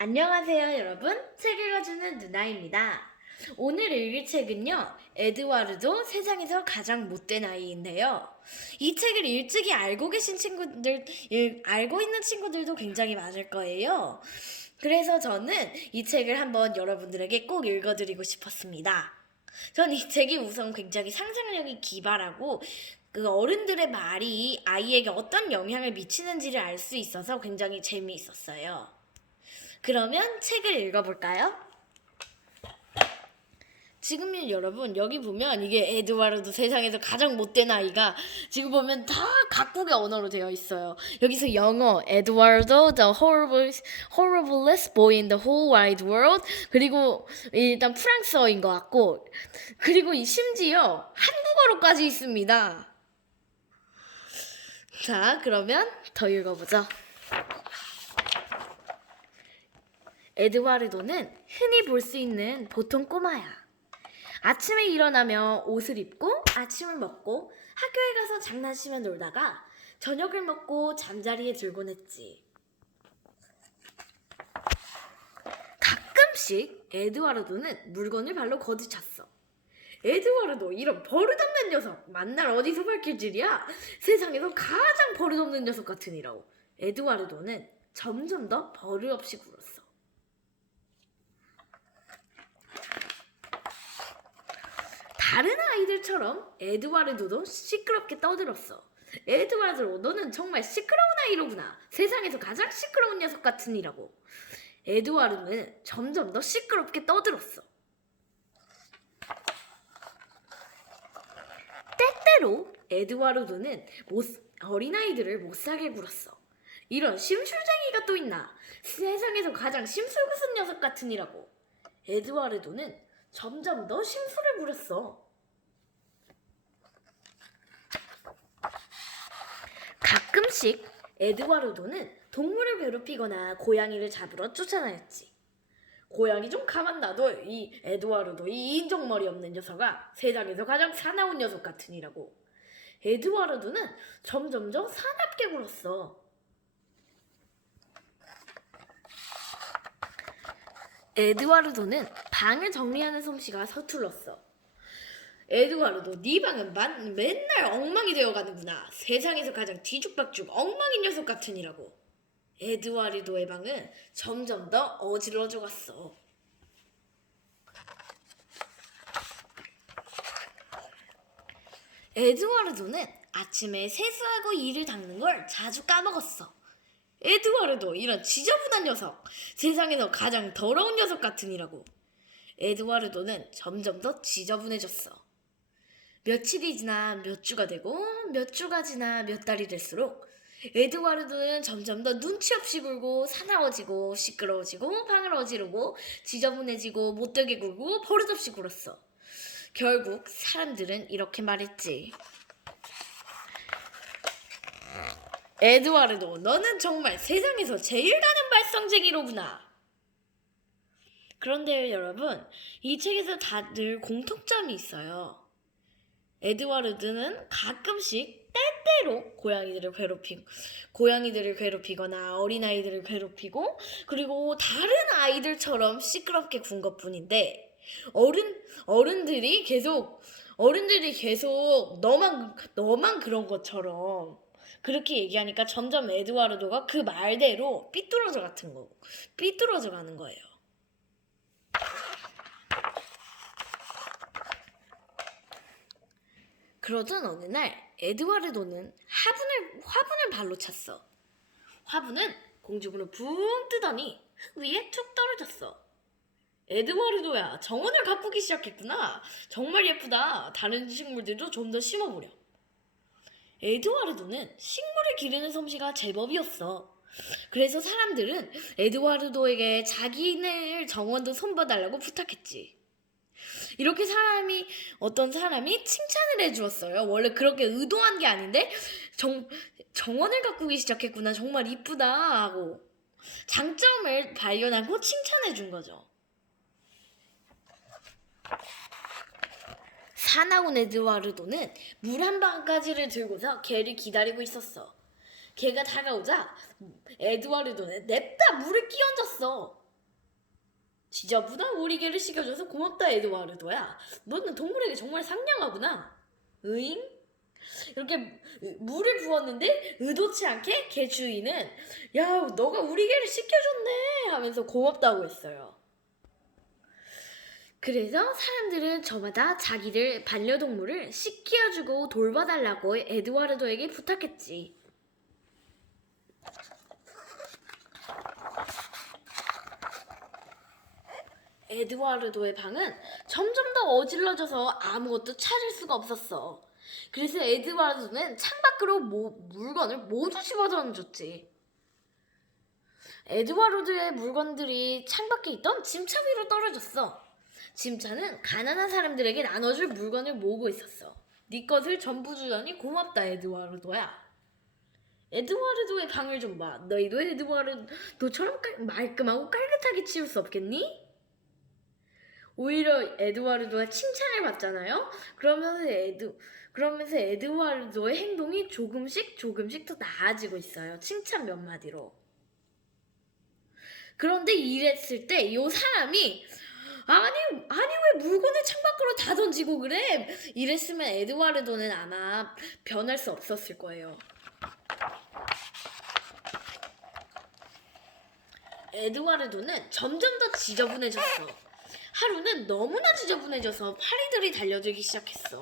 안녕하세요, 여러분. 책 읽어주는 누나입니다. 오늘 읽을 책은요, 에드와르도 세상에서 가장 못된 아이인데요. 이 책을 일찍이 알고 계신 친구들, 일- 알고 있는 친구들도 굉장히 많을 거예요. 그래서 저는 이 책을 한번 여러분들에게 꼭 읽어드리고 싶었습니다. 전 이 책이 우선 굉장히 상상력이 기발하고 그 어른들의 말이 아이에게 어떤 영향을 미치는지를 알 수 있어서 굉장히 재미있었어요. 그러면 책을 읽어볼까요? 지금 여러분 여기 보면 이게 에드와르드 세상에서 가장 못된 아이가 지금 보면 다 각국의 언어로 되어 있어요. 여기서 영어 에드와르도 the horrible horriblest boy in the whole wide world 그리고 일단 프랑스어인 것 같고 그리고 이 심지어 한국어로까지 있습니다. 자 그러면 더 읽어보죠. 에드와르도는 흔히 볼 수 있는 보통 꼬마야. 아침에 일어나며 옷을 입고 아침을 먹고 학교에 가서 장난치며 놀다가 저녁을 먹고 잠자리에 들곤 했지. 가끔씩 에드와르도는 물건을 발로 거두쳤어. 에드와르도 이런 버릇없는 녀석 만날 어디서 밝힐 줄이야 세상에서 가장 버릇없는 녀석 같으니라고 에드와르도는 점점 더 버릇없이 굴었어 다른 아이들처럼 에드와르도도 시끄럽게 떠들었어. 에드와르도 너는 정말 시끄러운 아이로구나. 세상에서 가장 시끄러운 녀석 같으니라고. 에드와르는 점점 더 시끄럽게 떠들었어. 때때로 에드와르도는 못, 어린아이들을 못살게 굴었어. 이런 심술쟁이가 또 있나? 세상에서 가장 심술궂은 녀석 같으니라고. 에드와르도는 점점 더 심술을 부렸어. 가끔씩 에드와르도는 동물을 괴롭히거나 고양이를 잡으러 쫓아다녔지. 고양이 좀 가만 놔둬. 이 에드와르도 이 인정머리 없는 녀석아 세상에서 가장 사나운 녀석 같으니라고. 에드와르도는 점점 더 사납게 굴었어. 에드와르도는 방을 정리하는 솜씨가 서툴렀어. 에드와르도 네 방은 만, 맨날 엉망이 되어가는구나. 세상에서 가장 뒤죽박죽 엉망인 녀석 같으니라고. 에드와르도의 방은 점점 더 어지러져 갔어. 에드와르도는 아침에 세수하고 이를 닦는 걸 자주 까먹었어. 에드와르도 이런 지저분한 녀석 세상에서 가장 더러운 녀석 같으니라고 에드와르도는 점점 더 지저분해졌어 며칠이 지나 몇 주가 되고 몇 주가 지나 몇 달이 될수록 에드와르도는 점점 더 눈치 없이 굴고 사나워지고 시끄러워지고 방을 어지르고 지저분해지고 못되게 굴고 버릇없이 굴었어 결국 사람들은 이렇게 말했지 에드와르도, 너는 정말 세상에서 제일 가는 발성쟁이로구나. 그런데요, 여러분, 이 책에서 다들 공통점이 있어요. 에드와르드는 가끔씩 때때로 고양이들을 괴롭히고, 고양이들을 괴롭히거나 어린아이들을 괴롭히고, 그리고 다른 아이들처럼 시끄럽게 군 것 뿐인데, 어른, 어른들이 계속, 어른들이 계속 너만, 너만 그런 것처럼 그렇게 얘기하니까 점점 에드와르도가 그 말대로 삐뚤어져 같은 거, 삐뚤어져 가는 거예요. 그러던 어느 날 에드와르도는 화분을 화분을 발로 찼어. 화분은 공중으로 붕 뜨더니 흙 위에 툭 떨어졌어. 에드와르도야, 정원을 가꾸기 시작했구나. 정말 예쁘다. 다른 식물들도 좀 더 심어보려. 에드와르도는 식물을 기르는 솜씨가 제법이었어. 그래서 사람들은 에드와르도에게 자기네 정원도 손봐달라고 부탁했지. 이렇게 사람이 어떤 사람이 칭찬을 해주었어요. 원래 그렇게 의도한 게 아닌데 정 정원을 가꾸기 시작했구나. 정말 이쁘다 하고 장점을 발견하고 칭찬해 준 거죠. 사나운 에드와르도는 물 한 방까지를 들고서 개를 기다리고 있었어. 개가 다가오자 에드와르도는 냅다 물을 끼얹었어. 지저분한 우리 개를 씻겨줘서 고맙다 에드와르도야. 너는 동물에게 정말 상냥하구나. 으잉? 이렇게 물을 부었는데 의도치 않게 개 주인은 야 너가 우리 개를 씻겨줬네 하면서 고맙다고 했어요. 그래서 사람들은 저마다 자기들 반려동물을 씻겨주고 돌봐달라고 에드와르도에게 부탁했지. 에드와르도의 방은 점점 더 어질러져서 아무것도 찾을 수가 없었어. 그래서 에드와르도는 창밖으로 모- 물건을 모두 집어던졌지. 에드와르도의 물건들이 창밖에 있던 짐차 위로 떨어졌어. 짐차는 가난한 사람들에게 나눠줄 물건을 모으고 있었어. 네 것을 전부 주다니 고맙다 에드와르도야. 에드와르도의 방을 좀 봐. 너희도 에드와르도처럼 깔- 말끔하고 깨끗하게 치울 수 없겠니? 오히려 에드와르도가 칭찬을 받잖아요. 그러면서 에드 그러면서 에드와르도의 행동이 조금씩 조금씩 더 나아지고 있어요. 칭찬 몇 마디로. 그런데 이랬을 때요 사람이 아니 아니 왜 물건을 창밖으로 다 던지고 그래? 이랬으면 에드와르도는 아마 변할 수 없었을 거예요. 에드와르도는 점점 더 지저분해졌어. 하루는 너무나 지저분해져서 파리들이 달려들기 시작했어.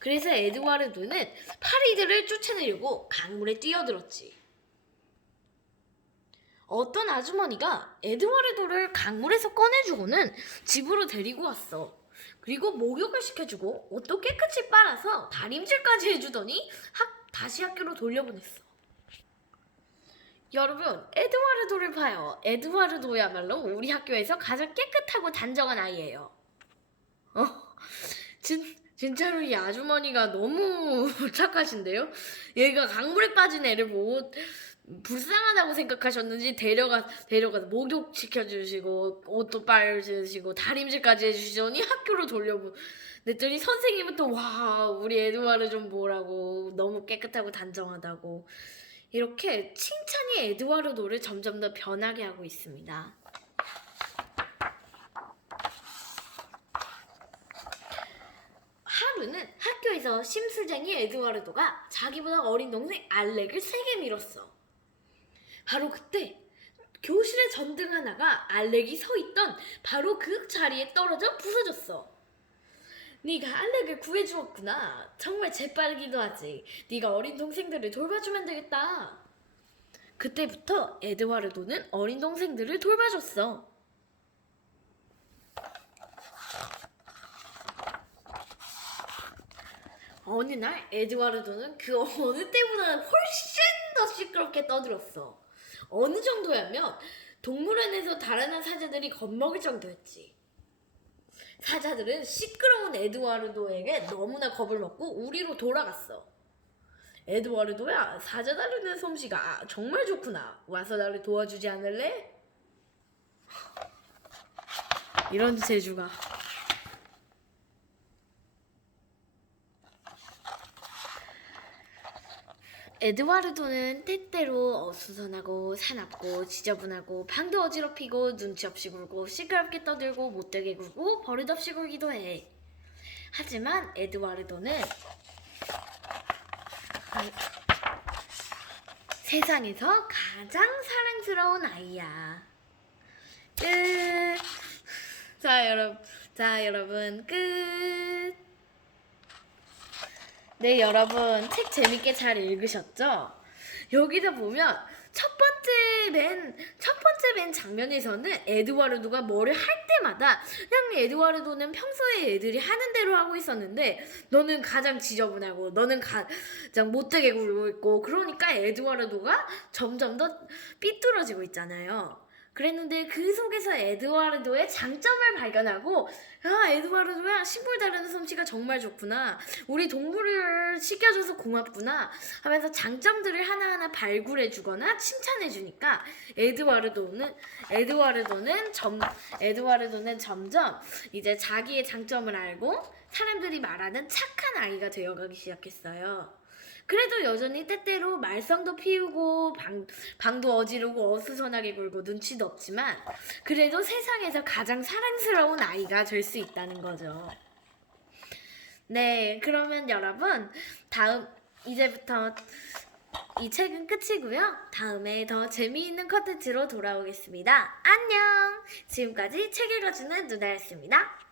그래서 에드와르도는 파리들을 쫓아내려고 강물에 뛰어들었지. 어떤 아주머니가 에드와르도를 강물에서 꺼내주고는 집으로 데리고 왔어. 그리고 목욕을 시켜주고 옷도 깨끗이 빨아서 다림질까지 해주더니 학, 다시 학교로 돌려보냈어. 여러분, 에드와르도를 봐요. 에드와르도야말로 우리 학교에서 가장 깨끗하고 단정한 아이예요. 어, 진, 진짜로 이 아주머니가 너무 착하신데요? 얘가 강물에 빠진 애를 보고 불쌍하다고 생각하셨는지 데려가 데려가서 목욕 시켜주시고 옷도 빨주시고 다림질까지 해주시더니 학교로 돌려보. 냈더니 선생님은 또 와 우리 에드와르 좀 보라고 너무 깨끗하고 단정하다고 이렇게 칭찬이 에드와르도를 점점 더 변하게 하고 있습니다. 하루는 학교에서 심술쟁이 에드와르도가 자기보다 어린 동생 알렉을 세게 밀었어. 바로 그때 교실의 전등 하나가 알렉이 서 있던 바로 그 자리에 떨어져 부서졌어. 네가 알렉을 구해주었구나. 정말 재빠르기도 하지. 네가 어린 동생들을 돌봐주면 되겠다. 그때부터 에드와르도는 어린 동생들을 돌봐줬어. 어느 날 에드와르도는 그 어느 때보다 훨씬 더 시끄럽게 떠들었어. 어느 정도냐면 동물원에서 달아난 사자들이 겁먹을 정도였지. 사자들은 시끄러운 에드와르도에게 너무나 겁을 먹고 우리로 돌아갔어. 에드와르도야, 사자 다루는 솜씨가 정말 좋구나. 와서 나를 도와주지 않을래? 이런 재주가. 에드와르도는 때때로 어수선하고 사납고 지저분하고 방도 어지럽히고 눈치 없이 굴고 시끄럽게 떠들고 못되게 굴고 버릇없이 굴기도 해. 하지만 에드와르도는 세상에서 가장 사랑스러운 아이야. 끝. 자 여러분, 자 여러분 끝. 네, 여러분 책 재밌게 잘 읽으셨죠? 여기다 보면 첫 번째 맨 첫 번째 맨 장면에서는 에드와르도가 뭐를 할 때마다 그냥 에드와르도는 평소에 애들이 하는 대로 하고 있었는데 너는 가장 지저분하고 너는 가장 못되게 굴고 있고 그러니까 에드와르도가 점점 더 삐뚤어지고 있잖아요. 그랬는데 그 속에서 에드와르도의 장점을 발견하고 아 에드와르도야 식물 다루는 솜씨가 정말 좋구나 우리 동물을 씻겨줘서 고맙구나 하면서 장점들을 하나하나 발굴해주거나 칭찬해주니까 에드와르도는 에드와르도는 점 에드와르도는 점점 이제 자기의 장점을 알고 사람들이 말하는 착한 아이가 되어가기 시작했어요. 그래도 여전히 때때로 말썽도 피우고 방, 방도 어지르고 어수선하게 굴고 눈치도 없지만 그래도 세상에서 가장 사랑스러운 아이가 될 수 있다는 거죠. 네, 그러면 여러분 다음 이제부터 이 책은 끝이고요. 다음에 더 재미있는 컨텐츠로 돌아오겠습니다. 안녕! 지금까지 책 읽어주는 누나였습니다.